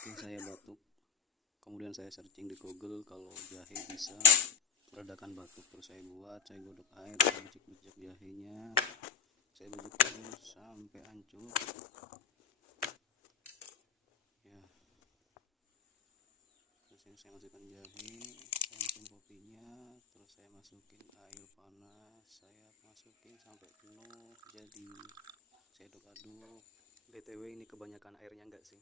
Oke, saya batuk. Kemudian saya searching di Google kalau jahe bisa meredakan batuk. Terus saya godok air, saya bicik-bicik jahenya, saya bicik terus sampai hancur. Ya, terus ini saya masukkan jahe, saya masukin kopinya, terus saya masukin air panas, saya masukin sampai penuh. Jadi saya aduk-aduk. BTW ini kebanyakan airnya enggak sih?